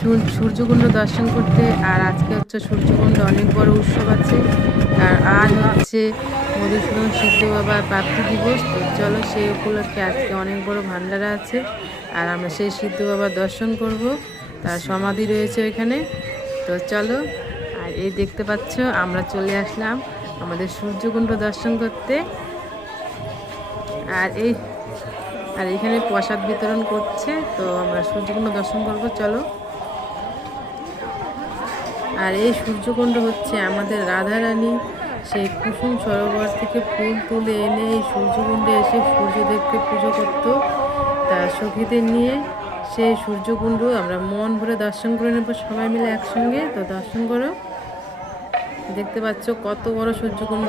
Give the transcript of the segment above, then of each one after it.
সূর্যকুণ্ড দর্শন করতে, আর আজকে হচ্ছে সূর্যকুণ্ড অনেক বড় উৎসব আছে। আর আজ হচ্ছে মধুসূদন সিদ্ধ বাবার প্রাপ্তি দিবস। তো চলো সেই উপলক্ষে আজকে অনেক বড় ভান্ডারা আছে, আর আমরা সেই সিদ্ধ বাবার দর্শন করব। তার সমাধি রয়েছে ওইখানে। তো চলো, আর এই দেখতে পাচ্ছ, আমরা চলে আসলাম আমাদের সূর্যকুণ্ড দর্শন করতে। আর এই, আর এখানে প্রসাদ বিতরণ করছে, তো আমরা সূর্যকুণ্ড দর্শন করব। চলো। আর এই সূর্যকুণ্ড হচ্ছে আমাদের রাধারানী। সেই কুসুম সরোবর থেকে ফুল তুলে এনে এই সূর্যকুণ্ডে এসে সূর্যদেবকে পুজো করত তার সখীদের নিয়ে। সেই সূর্যকুণ্ড আমরা মন ভরে দর্শন করে নেব সবাই মিলে একসঙ্গে। তো দর্শন করো। দেখতে পাচ্ছ কত বড় সূর্যকুণ্ড।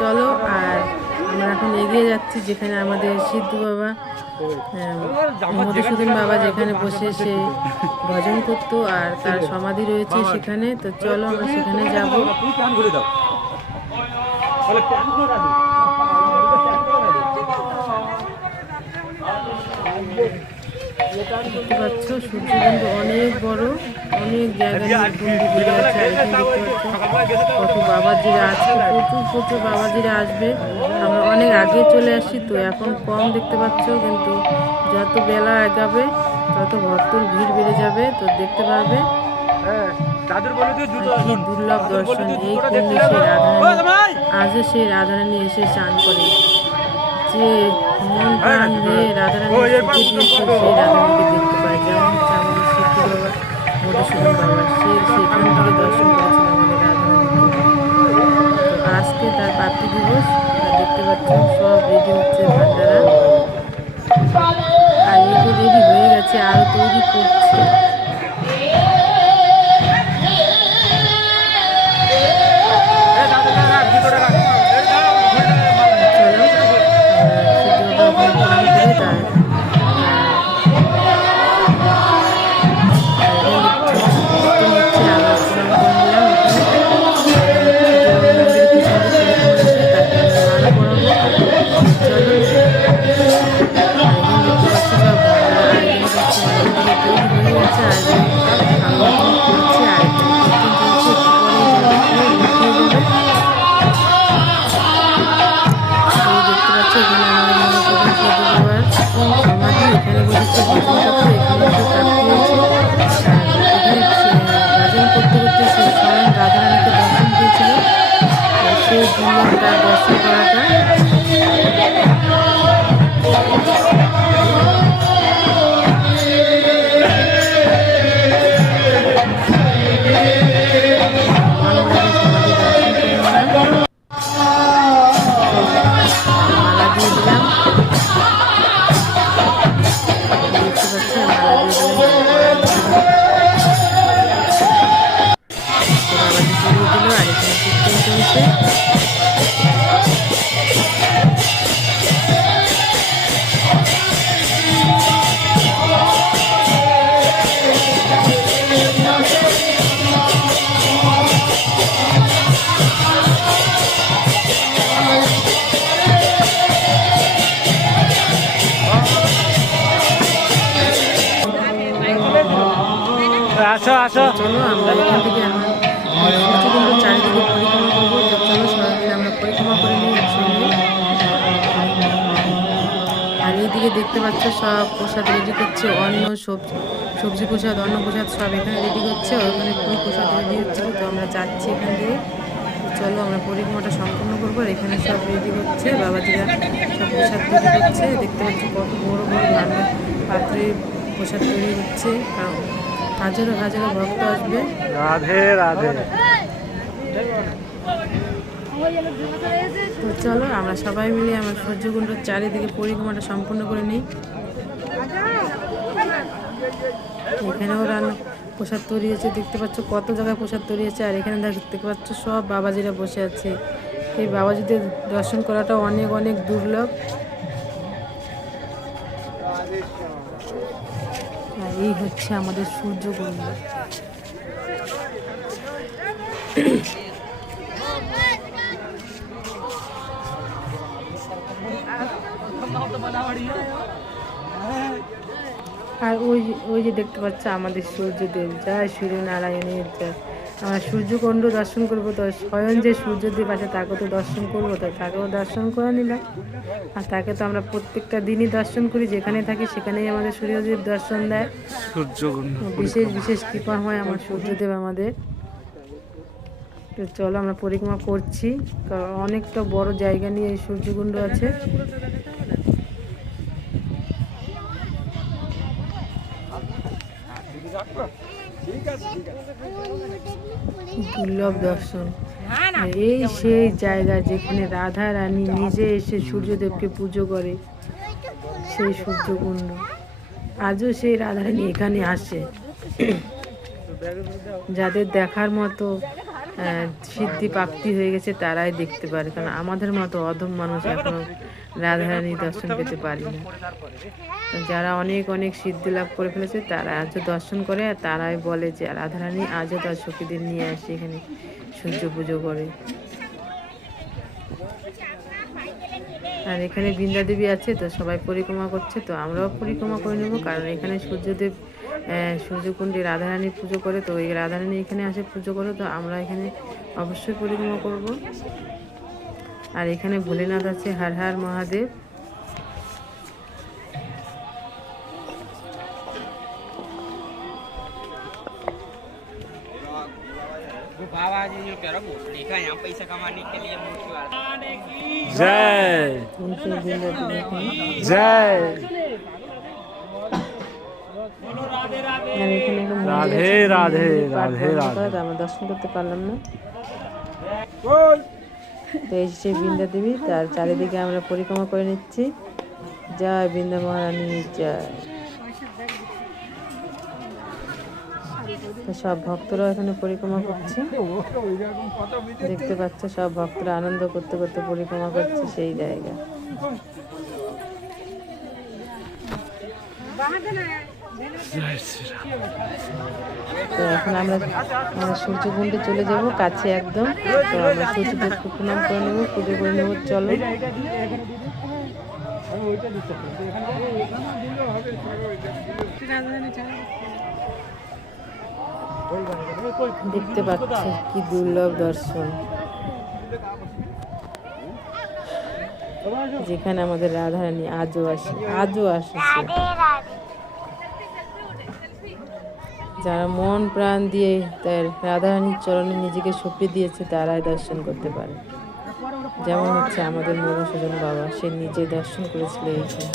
চলো, আর আমরা এখন এগিয়ে যাচ্ছি যেখানে আমাদের সিদ্ধু বাবা মধুসূদন বাবা যেখানে বসে সে ভজন করতো আর তার সমাধি রয়েছে সেখানে। তো চলো আমরা সেখানে যাব তুমি প্যান ঘুরে দাও তাহলে প্যান করে দাও দেখতে পাচ্ছ সূর্যকুণ্ড অনেক বড় অনেক জায়গায় ঘুরে আছে কত বাবাজিরা আজকে প্রচুর প্রচুর বাবাজিরা আসবে। আমরা অনেক আগে চলে আসি তো এখন কম দেখতে পাচ্ছ কিন্তু যত বেলা আগাবে তত ভক্তর ভিড় বেড়ে যাবে তো দেখতে পারবে। দুর্লভ দর্শন এই কুণ্ডে সেই রাধারানী আজও সেই রাধারানী এসে স্নান করে। যে মন প্রাণ দিয়ে রাধারানী সুখে দিয়েছে সেই রাধারানীকে দেখতে পায় যেমন হচ্ছে আমাদের সিদ্ধি বাবা মধুসূদন বাবা সে সেখান থেকে দর্শন করেছিল আমাদের রাধারানীকে। তো আজকে তার প্রাপ্তি দিবস দেখতে পাচ্ছ সব রেডি হচ্ছে ভান্ডারা। আর এই রেডি হয়ে গেছে আরও তৈরি করছে। চলো দর্শন করাটা আর এইদিকে দেখতে পাচ্ছ, সব প্রসাদ রেডি করছে, অন্ন, সবজি সবজি প্রসাদ, অন্ন প্রসাদ সব এখানে রেডি করছে ওখানে ফুল প্রসাদ রেডি হচ্ছে তো আমরা যাচ্ছি এখান দিয়ে। চলো আমরা পরিক্রমাটা সম্পূর্ণ করব, আর এখানে সব রেডি হচ্ছে বাবাজিরা সব প্রসাদ তৈরি করছে। দেখতে পাচ্ছি কত বড় বড় রান্নার পাত্রে প্রসাদ তৈরি হচ্ছে। কারণ হাজারো হাজারো ভক্ত আসবে। রাধে রাধে। তো চলো, আমরা সবাই মিলে আমার সূর্যকুণ্ডর চারিদিকে পরিক্রমাটা সম্পূর্ণ করে নিই। এখানেও রান্না, প্রসাদ তৈরি হয়েছে, দেখতে পাচ্ছ কত জায়গায় প্রসাদ তৈরি হয়েছে, আর এখানে দেখতে পাচ্ছ সব বাবাজিরা বসে আছে। এই বাবাজিদের দর্শন করাটা অনেক অনেক দুর্লভ। এই হচ্ছে আমাদের সূর্যকুণ্ড। আর ওই যে- ওই যে দেখতে পাচ্ছ আমাদের সূর্যদেব জয় সূর্যনারায়ণের জয়। আমরা সূর্যকুণ্ড দর্শন করব তো স্বয়ং যে সূর্যদেব আছে তাকে তো দর্শন করব তো তাকেও দর্শন করে নিলাম। আর তাকে তো আমরা প্রত্যেকটা দিনই দর্শন করি যেখানে থাকি সেখানেই আমাদের সূর্যদেব দর্শন দেয়। সূর্যকুণ্ড। বিশেষ বিশেষ কৃপা হয় আমার সূর্যদেব আমাদের। তো চলো আমরা পরিক্রমা করছি। কারণ অনেকটা বড় জায়গা নিয়ে এই সূর্যকুণ্ড আছে। দুর্লভ দর্শন। এই সেই জায়গা যেখানে রাধা রানী নিজে এসে সূর্যদেবকে পুজো করে সেই সূর্যকুণ্ড। আজও সেই রাধারানী এখানে আসে। যাদের দেখার মতো সিদ্ধি প্রাপ্তি হয়ে গেছে, তারাই দেখতে পারে। কারণ আমাদের মতো অধম মানুষ এখনও রাধারানী দর্শন পেতে পারি না যারা অনেক অনেক সিদ্ধি লাভ করে ফেলেছে, তারা আজও দর্শন করে, আর তারাই বলে যে, রাধারানী আজও তার সখীদের নিয়ে আসে এখানে সূর্য পুজো করে। আর এখানে বৃন্দা দেবী আছে, তো সবাই পরিক্রমা করছে, তো আমরাও পরিক্রমা করে নেব, কারণ এখানে সূর্যদেব সূর্যকুণ্ডে রাধারানী পুজো করে, তো এই রাধারানী এখানে আসে পুজো করে, তো আমরা এখানে অবশ্যই পরিক্রমা করব। আর এখানে ভোলেনাথ আছে, হার হার মহাদেব। बाबा जी जो कह रहा वो देखा यहाँ पैसा कमाने के लिए मुख्य बात জয় এই সেই বৃন্দা দেবী এখানে জয় আর এখানে একটা মন্দির রাধে, আছে, রাধে, মন্দির পাঠ রাধে, বন্ধ রাধে। করা, তো আমরা দর্শন করতে পারলাম না তো এই সেই বৃন্দা দেবী তার চারিদিকে আমরা পরিক্রমা করে নিচ্ছি জয় বৃন্দা মহারানী জয় সব ভক্তরা এখানে পরিক্রমা করছে। দেখতে পাচ্ছ, সব ভক্তরা আনন্দ করতে করতে পরিক্রমা করছে সেই জায়গা। তো এখন আমরা আমরা সূর্যকুণ্ডে চলে যাব, কাছে একদম। তো আমরা সূর্যদেবকে প্রণাম করে নেব, পুজো করে নেব, চলো। দেখতে পাচ্ছি কি দুর্লভ দর্শন। যেখানে আমাদের রাধারানী আজও আসে আজও আসে। যারা মন প্রাণ দিয়ে তার রাধারানীর চরণে নিজেকে সঁপে দিয়েছে, তারাই দর্শন করতে পারে। যেমন হচ্ছে আমাদের মধুসূদন বাবা, সে নিজে দর্শন করেছিল এইখানে।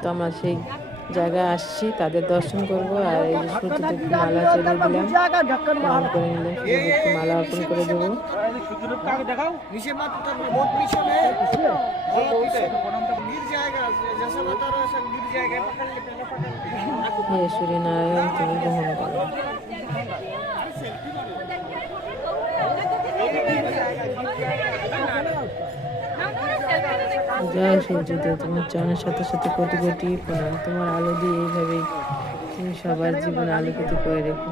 তো আমরা সেই জায়গা আসছি, তাদের দর্শন করব আর এই যে সূর্যদেবকে মালা চলে দিলাম। পালন করে নিলাম সূর্যদেবকে মালা অর্পণ করে দেব। সূর্যনারায়ণ, তুমি গ্রহণ করো। জয় সূর্যদেব তোমার চরণের সাথে সাথে কোটি কোটি প্রণাম। তোমার আলো দিয়ে এইভাবেই তুমি সবার জীবন আলোকিত করে রেখো।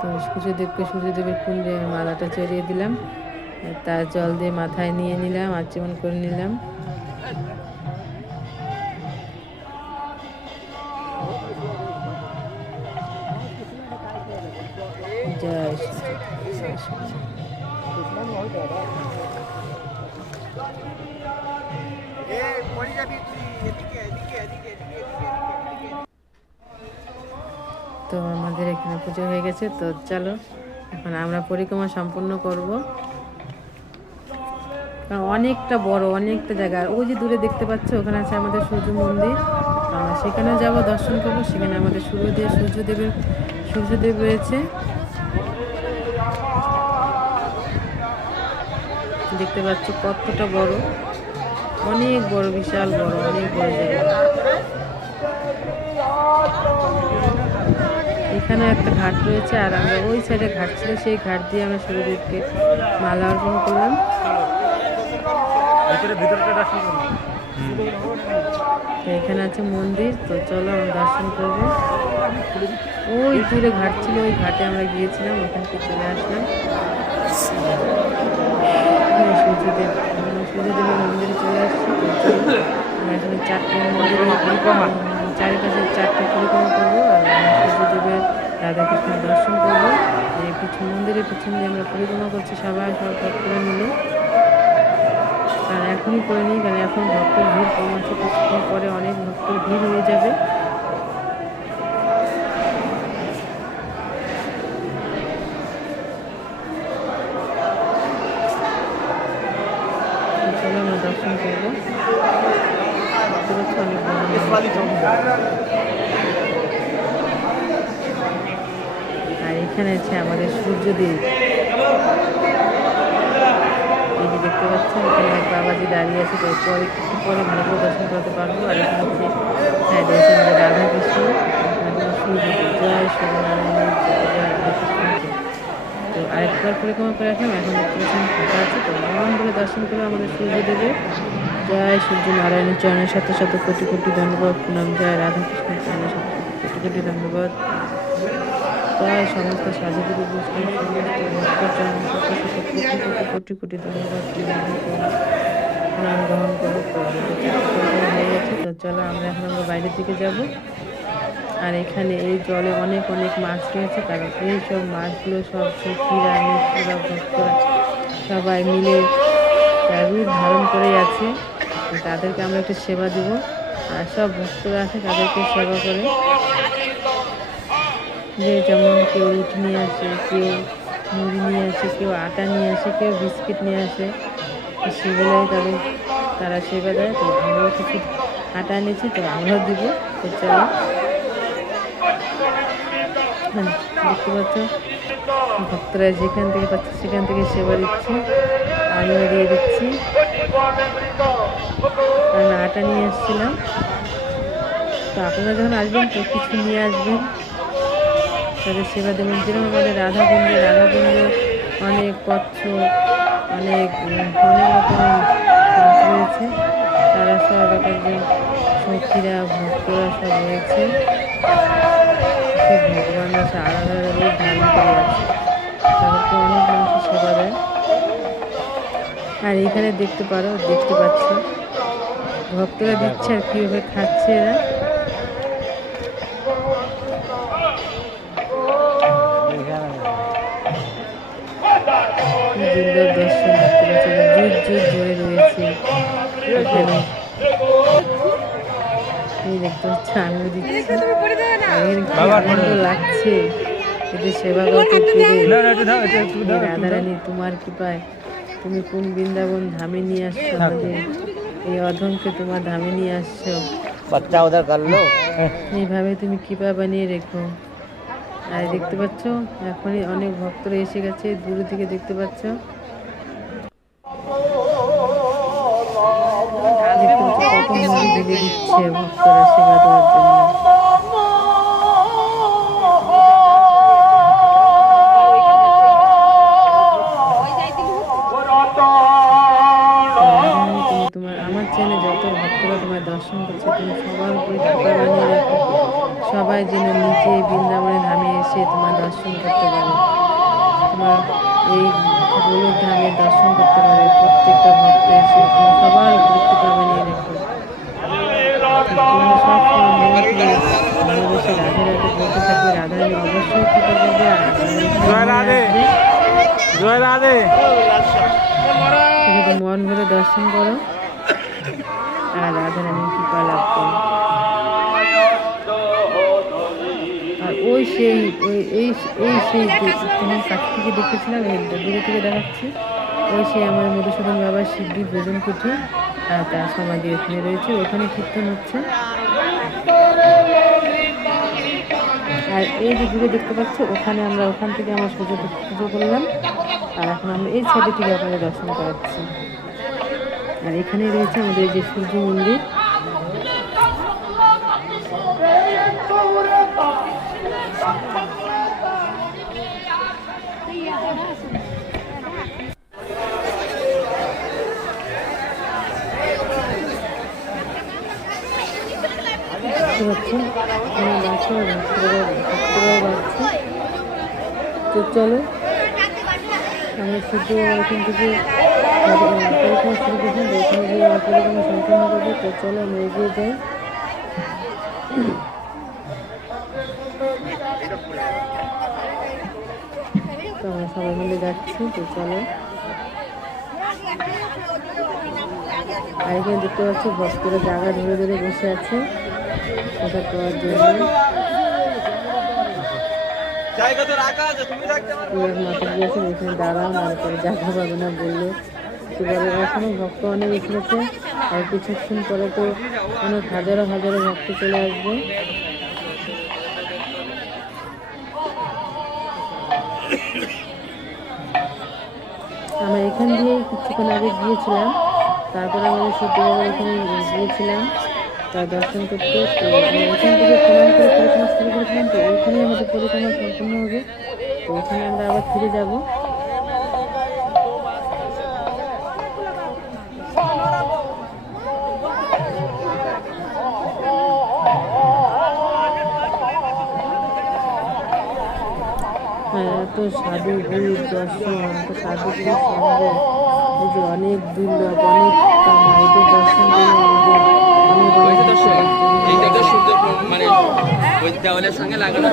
তো সূর্যদেবকে সূর্যদেবের কুণ্ডে মালাটা চড়িয়ে দিলাম। তার জল দিয়ে মাথায় নিয়ে নিলাম আচমন করে নিলাম। তো আমাদের এখানে পুজো হয়ে গেছে, তো চলো, এখন আমরা পরিক্রমা সম্পূর্ণ করব। অনেকটা বড়, অনেকটা জায়গা। ওই যে দূরে দেখতে পাচ্ছ, ওখানে আছে আমাদের সূর্য মন্দির। সেখানে যাব, দর্শন করব। সেখানে আমাদের সূর্যদেব, সূর্যদেবের, সূর্যদেব রয়েছে। দেখতে পাচ্ছ কতটা বড়। অনেক বড়, বিশাল বড়, অনেক বড় জায়গা। এখানে একটা ঘাট রয়েছে আর আমরা ওই সাইডে ঘাট ছিল সেই ঘাট দিয়ে আমরা সূর্যদেবকে মালা অর্পণ করলাম। এখানে আছে মন্দির তো চলো আমরা দর্শন করব। ওই দূরে ঘাট ছিল ওই ঘাটে আমরা গিয়েছিলাম ওখান থেকে চলে আসলাম। সূর্যদেব উম, সূর্যদেবের মন্দিরে চলে আসছি। আমরা এখানে চারটে মন্দিরে চারিপাশে চারটে পরিক্রমা করব আর সূর্যদেবের রাধাকৃষ্ণের দর্শন করব। এই পিছন মন্দিরের পিছন দিয়ে আমরা পরিক্রমা করছি সবাই, সব ভক্তরা মিলে। আর এখনই করে নিই, কারণ এখন ভক্তের ভিড় কম আছে, কিছুক্ষণ পরে অনেক ভক্তের ভিড় হয়ে যাবে তো চলো আমরা দর্শন করব দেখতে পাচ্ছ অনেক বড় মন্দির। আর এখানে আছে আমাদের সূর্যদেব। এই যে দেখতে পাচ্ছেন, এখানে এক বাবাজি দাঁড়িয়ে আছে পরে, একটু পরে ভালো দর্শন করতে পারব। আর এখানে হচ্ছে সাইডে আছে আমাদের রাধা কৃষ্ণ সূর্যদেব, জয় জয়। তো আরেকবার পরিক্রমা করে আসলাম, এখন দেখতে পাচ্ছেন ফাঁকা আছে, তো মন বলে দর্শন করে আমাদের সূর্যদেবের। জয় সূর্য নারায়ণের চরণের সাথে সাথে কোটি কোটি ধন্যবাদ, প্রণাম, জয় রাধাকৃষ্ণের চরণের সাথে কোটি কোটি ধন্যবাদ। জয় সমস্ত সাধুগুরু কোটি কোটি ধন্যবাদ প্রণাম গ্রহণ করো তো আমাদের হয়ে গেছে। আমরা এখন আমরা বাইরের দিকে যাব। আর এখানে এই জলে অনেক অনেক মাছ রয়েছে। কারণ এই সব মাছগুলো সব সখীরা, মিত্ররা, ভক্তরা সবাই মিলে রূপ ধারণ করে আছে। তাদেরকে আমরা একটু সেবা দেব। আর সব ভক্তরা আছে, তাদেরকে সেবা করে যে যেমন কেউ রুটি নিয়ে আসে কেউ মুড়ি নিয়ে আসে কেউ আটা নিয়ে আসে কেউ বিস্কিট নিয়ে আসে সেগুলোই তাদের তারা সেবা দেয়। তো আমরাও কিছু আটা এনেছি তো আমরাও দিব তো চলো। হ্যাঁ, দেখতে পাচ্ছ? ভক্তরা যেখান থেকে পাচ্ছে সেখান থেকে সেবা দিচ্ছে আমিও দিয়ে দিচ্ছি। আমি আটা নিয়ে এসেছিলাম তো আপনারা যখন আসবেন তো কিছু নিয়ে আসবেন। তাদের সেবা দেবেন। যেরকম আমাদের রাধাকুণ্ড রাধাকুণ্ড অনেক কচ্ছপ অনেক অনেক রকমের মাছ রয়েছে। তারা সব এক একজন সখীরা, ভক্তরা সব রয়েছে। ভগবানরা সে আলাদা আলাদা ধারণ করে আছে। তাদেরকে অনেক মানুষের সেবা দেয়। আর এখানে দেখতে পারো, দেখতে পাচ্ছ। ভক্তরা দিচ্ছে আর কীভাবে খাচ্ছে এরা। দেখতে দেখছি লাগছে? সেবা তুমি কোন বৃন্দাবন ধামে নিয়ে আসছো এই অধমকে তোমার ধামে নিয়ে আসছো। বাচ্চা ওদের কাটলো। এইভাবে তুমি কৃপা বানিয়ে রেখো। আর দেখতে পাচ্ছ এখনই অনেক ভক্তরা এসে গেছে দূর থেকে দেখতে পাচ্ছ। মুড়ি ঢেলে দিচ্ছে ভক্তরা সেবা দেওয়ার জন্য। দূরে থেকে দেখাচ্ছি। ওই সে আমার মধুসূদন বাবার শিবজি ভোজন কুঠি আর তার সমাধি ওখানে রয়েছে, ওখানে কীর্তন হচ্ছে। আর এই যে দূরে দেখতে পাচ্ছ, ওখানে আমরা ওখান থেকে আমরা পুজো পুজো করলাম। আর এখন আমরা এই সাইডে থেকে আপনাদের দর্শন করাচ্ছি। আর এখানেই রয়েছে আমাদের যে সূর্য মন্দির দেখতে পাচ্ছেন আমার বাচ্চা ভক্তরা ভক্তরাও বাড়ছে চলো আমরা বাবা এখান থেকে পরিক্রমা শুরু পরিক্রমা সম্পূর্ণ করব তো চলো এগিয়ে যাই তো আমরা সবাই মিলে যাচ্ছি তো চলো আর এখানে দেখতে পাচ্ছি ভক্তরা জায়গা ধরে ধরে বসে আছে জন্য। মাথা দিয়েছে এখানে দাঁড়াও না করে জায়গা পাবে না বললে। এবারে ভক্ত অনেক এসেছে আর কিছুক্ষণ পরে তো অনেক হাজারো হাজারো ভক্ত চলে আসবে। আমরা এখান দিয়ে কিছুক্ষণ আগে গিয়েছিলাম তারপরে আমাদের সত্যি এখানে গিয়েছিলাম। তার দর্শন করতে এখান থেকে প্রণাম করে পরিক্রমা শুরু করেছিলাম তো ওইখানেই আমাদের পরিক্রমা সম্পূর্ণ হবে তো ওখানে আমরা আবার ফিরে যাব। হ্যাঁ এত সাধু গুরু দর্শন এত সাধু গুরু সঙ্গ যে অনেক দুর্লভ, অনেক দর্শন করে আমাদের অনেক ওই অনেক যে দর্শন কিছু এইটা তো সূর্য মানে ওই দেওয়ালের সঙ্গে লাগানো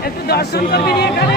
একটু দর্শন করবি এখানে?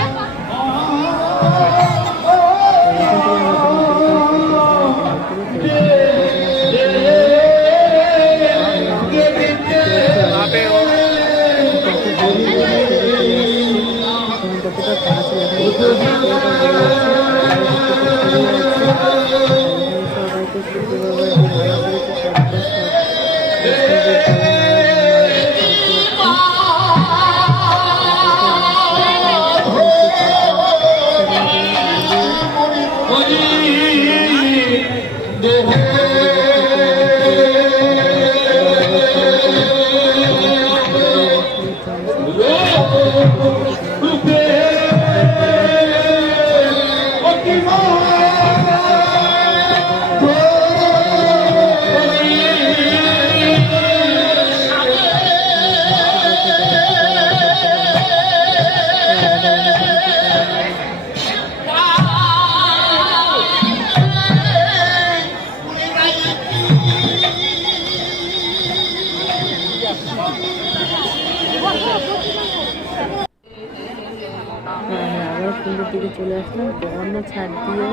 চলে আসলাম। তো অন্য ছাড় দিয়ে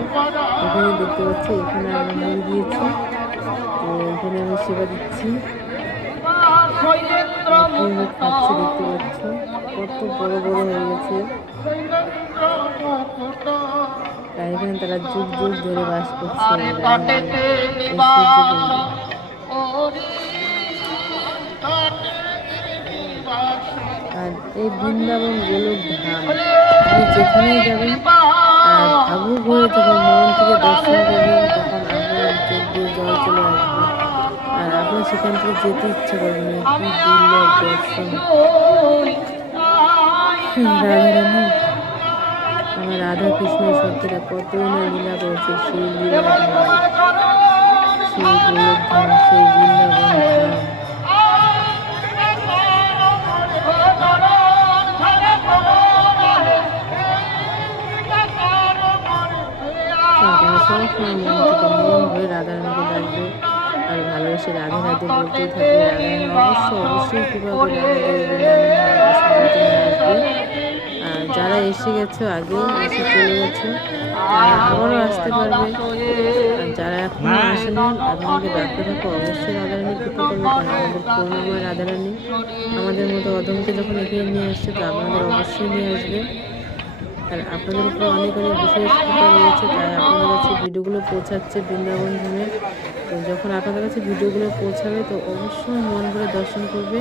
এখানে দেখতে পাচ্ছি, এখানে আমরা মন দিয়েছি। তো এখানে আমি সেবা দিচ্ছি। দেখতে পাচ্ছ। কত বড় বড় হয়ে গেছে। আর এখানে তারা যুগ যুগ ধরে বাস করছে। আর এই বৃন্দাবন গোলক ধাম। আপনি যেখানেই যাবেন, আর ভাবুক হয়ে যখন মন থেকে দর্শন করবেন, তখন আপনার চোখ দিয়ে জল চলে আসবে। আর আপনার সেখান থেকে যেতে ইচ্ছে করবে না কি দুর্লভ দর্শন। আমার রাধা কৃষ্ণের শক্তিরা কতই না লীলা করেছে সেই লীলা সেই গোলক ধাম, সেই বৃন্দাবন ধাম। সবসময় মন থেকে মন ভরে রাধারানীকে ডাকবে আর ভালোবেসে রাধে রাধে বলতেই থাকবে রাধারানী অবশ্যই অবশ্যই রাধাকে আসবে আর যারা এসে গেছো আগে এসে চলে গেছে আবারও আসতে পারবে আর যারা এখনও আসেনি আপনাকে ডাকতে থাকো অবশ্যই রাধারানী কৃপা করবে কারণ আমাদের করুণাময় রাধারানী আমাদের মতো অদমকে যখন এখানে নিয়ে আসছে, তো আপনাদের অবশ্যই নিয়ে আসবে। আর আপনাদের উপরে অনেক অনেক বিশেষ কৃপা রয়েছে, তাই আপনাদের কাছে ভিডিওগুলো পৌঁছাচ্ছে বৃন্দাবন ধামে তো যখন আপনাদের কাছে ভিডিওগুলো পৌঁছাবে, তো অবশ্যই মন করে দর্শন করবে।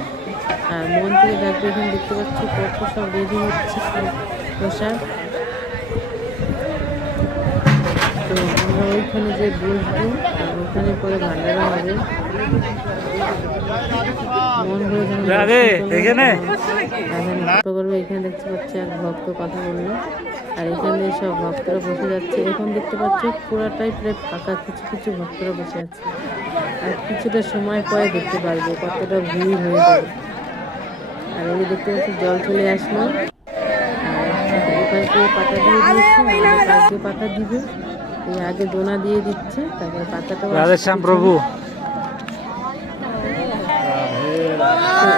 আর মন থেকে ডাকবে এখানে দেখতে পাচ্ছি কত সব রেডি হচ্ছে, সব প্রসাদ তো আমরা ওই ওইখানে যে বসবো আর ওইখানে পরে ভান্ডারা হবে। এখানে? দেখতে পাচ্ছি এক ভক্ত কথা বলল। আর এখানে সব ভক্তরা বসে যাচ্ছে। এখন দেখতে পাচ্ছ পুরাটাই প্রায় ফাঁকা কিছু কিছু ভক্তরা বসে আছে। আর কিছুটা সময় পরে দেখতে পারব কতটা ভিড় হয়ে যাবে। আর এই দেখতে পাচ্ছি জল চলে আসলো। আর পাতা দিয়েছে দিয়ে পাতা দিবে। এই আগে দোনা দিয়ে দিচ্ছে তারপর পাতাটা রাধেশ্যাম প্রভু।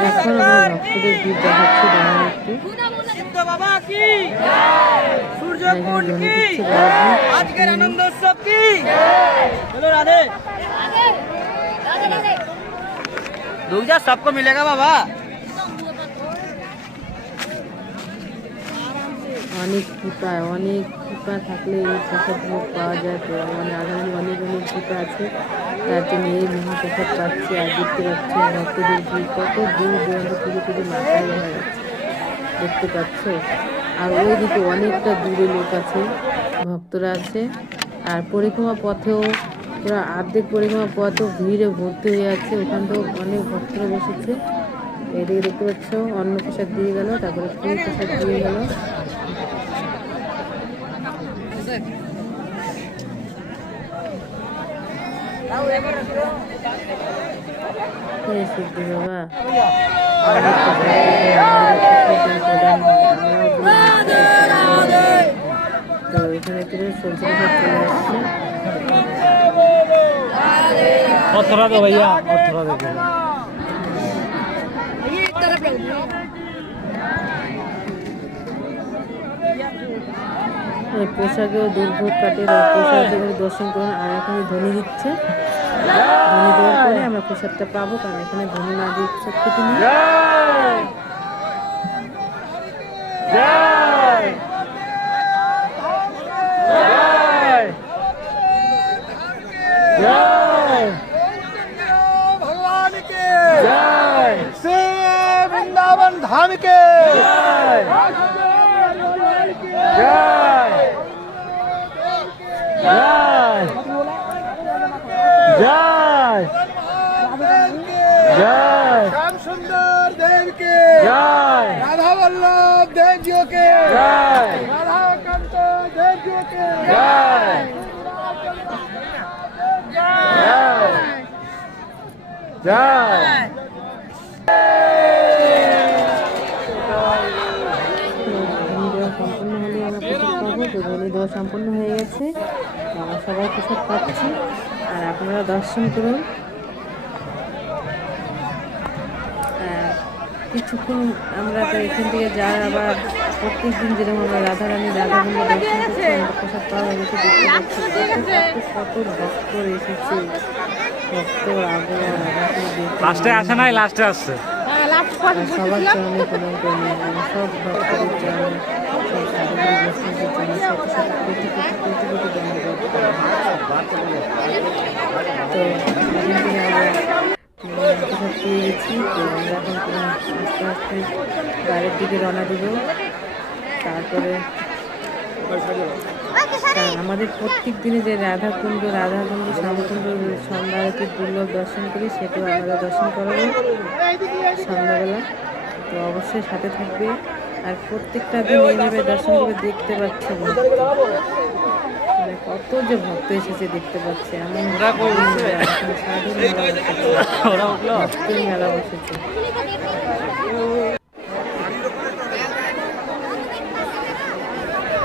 এখন আমরা ভক্তদের দেখাচ্ছি একটু। সিদ্ধ বাবা কি? সূর্য আর এখানে কুণ্ড ধ্বনি অনেক কৃপা অনেক কৃপা থাকলে এই প্রসাদগুলো পাওয়া যায়। তো মানে আগামী অনেক অনেক কৃপা আছে। তার জন্য এই মহাপ্রসাদ পাচ্ছি আর দেখতে পাচ্ছি ভক্তদের ভিড় কত দূর দূরান্ত থেকে থেকে মাথায় দেখা যাচ্ছে দেখতে পাচ্ছ? আর ওইদিকে অনেকটা দূরে লোক আছে, ভক্তরা আছে। আর পরিক্রমা পথেও, পুরো অর্ধেক পরিক্রমা পথও ভিড়ে ভর্তি হয়ে আছে। ওখান থেকেও অনেক ভক্তরা বসেছে। এদিকে দেখতে পাচ্ছ অন্ন প্রসাদ দিয়ে গেল, তারপরে ফুল প্রসাদ দিয়ে গেল হে সিদ্ধি বাবা তো এখানে সবজি চলে আসছে। অথরা দো ভাইয়া অথরা দো পোশাকেও দুর্ভোগ কাটে পোশাকের দর্শন করুন। আর এখানে ধ্বনি দিচ্ছে। ধ্বনি দেওয়ার পরে আমরা প্রসাদটা পাবো, কারণ এখানে ধ্বনি না দিয়ে প্রসাদ খেতে নেই দেওয়া সম্পূর্ণ হয়ে গেছে সবাই প্রসাদ পাচ্ছি আর আপনারা দর্শন করুন কিছুক্ষণ আমরা তো এখান থেকে যারা আবার প্রত্যেক দিন যেরকম আমরা রাধারানী রাধাকুণ্ড দর্শন করছি আমরা প্রসাদ পাওয়া হয়ে গেছে দেখতে পাচ্ছি কত কত কত ভক্ত এসেছে ভক্ত লাস্টে আসে নাই লাস্টে আসছে সবার চরণে প্রণাম করি আমি সব ভক্তদের চরণে সব সাধুগুরু বৈষ্ণবদের চরণে শত শত কোটি কোটি কোটি কোটি ধন্যবাদ তো আমরা পেয়ে গেছি তো আমরা এখন আস্তে আস্তে বাইরের দিকে রওনা দেব তারপরে আমাদের প্রত্যেক দিনে যে রাধাকুণ্ড রাধাকুণ্ড শ্যামকুণ্ড সন্ধ্যা আরতির দুর্লভ দর্শন করি সেটাও আমরা দর্শন করাবো সন্ধ্যাবেলা। তো অবশ্যই সাথে থাকবে। আর প্রত্যেকটা দিন এইভাবে দর্শন করে দেখতে পাচ্ছে ভক্ত। মানে কত যে ভক্ত এসেছে দেখতে পাচ্ছে। এমন এখন মেলা বসেছে ওরা উঠল ভক্তের মেলা বসেছে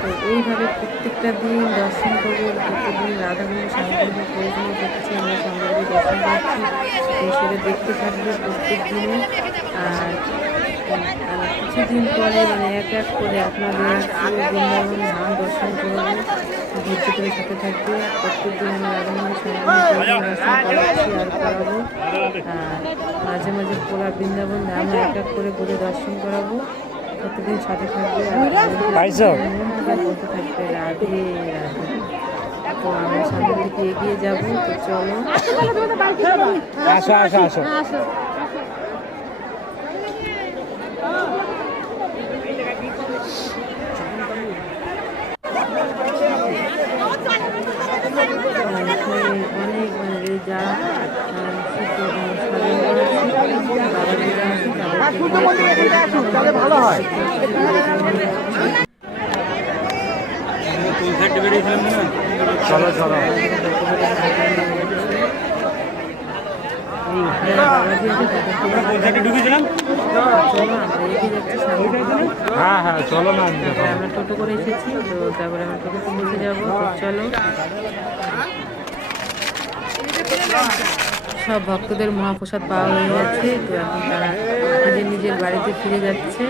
তো এইভাবে প্রত্যেকটা দিন দর্শন করব প্রত্যেকদিন রাধাকুণ্ড শ্যামকুণ্ড প্রয়োজন করছি আমরা সন্ধ্যাবেলা দর্শন করছি সেটা দেখতে থাকবে প্রত্যেক দিনে। আর কিছুদিন পরে মানে এক এক করে আপনাদের বৃন্দাবন ধাম দর্শন করব ধৈর্য করে সাথে থাকবে, প্রত্যেক দিন আমরা রাধাকুণ্ড শ্যামকুণ্ড দর্শন করাচ্ছি আর করাবো। আর মাঝে মাঝে পোলা বৃন্দাবন ধাম এক এক করে ঘুরে দর্শন করাবো। প্রতিদিন সাথে থাকবে পাইছো? মন থাকবে রাধে তো আমরা সামনের দিকে এগিয়ে যাব তো চলো। আসো আসো আসো। আর সূর্য মন্দির এখানটা আসুন তাহলে ভালো হয়। চলো চলো। হ্যাঁ হ্যাঁ চলো না আমরা টোটো করে এসেছি তো তারপরে আমরা টোটোতে বসে যাব চলো। সব ভক্তদের মহাপ্রসাদ পাওয়া হয়ে গেছে। তো এখন তারা নিজের নিজের বাড়িতে ফিরে যাচ্ছে।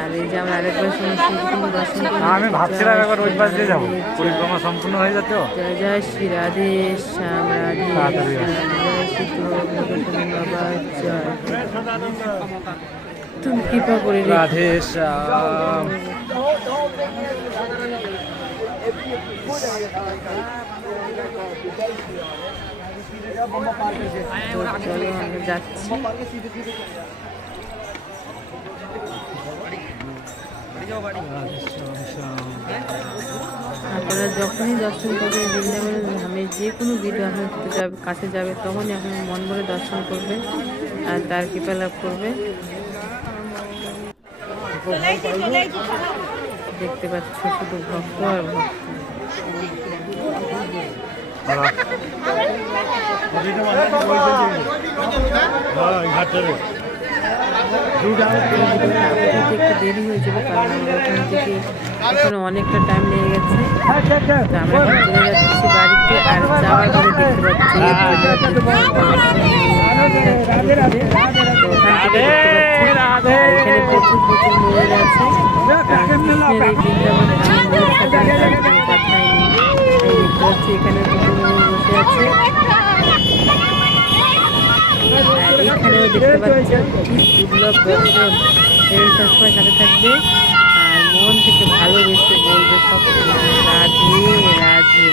আর এই যে আমরা আরেকবার সূর্যকুণ্ড দর্শন আমি ভাবছিলাম একবার ওই পাশ দিয়ে যাব। পরিক্রমা সম্পূর্ণ হয়ে যাচ্ছে জয় জয় শ্রী রাধে শ্যাম রাধে বাবা জয় তুমি কৃপা করে রেখো। রাধে শ্যাম। তো চলো আমরা আপনারা যখনই দর্শন করবেন, বৃন্দাবনের ধামে যে কোনো ভিডিও আপনার যাবে, কাছে যাবে, তখনই আপনার মন ভরে দর্শন করবে আর তার কৃপা লাভ করবে দেখতে পাচ্ছ শুধু ভক্ত আর ভক্ত। দেরি হয়ে যাবে অনেকটা টাইম লেগে গেছে আমরা এখানে প্রচুর প্রচুর ময়ূর আছে করছি এখানে বসে আছে। এখানে এখানেও দেখতে পাচ্ছেন থাকবে। আর মন থেকে ভালোবেসে বলবে সব রাধে রাধে।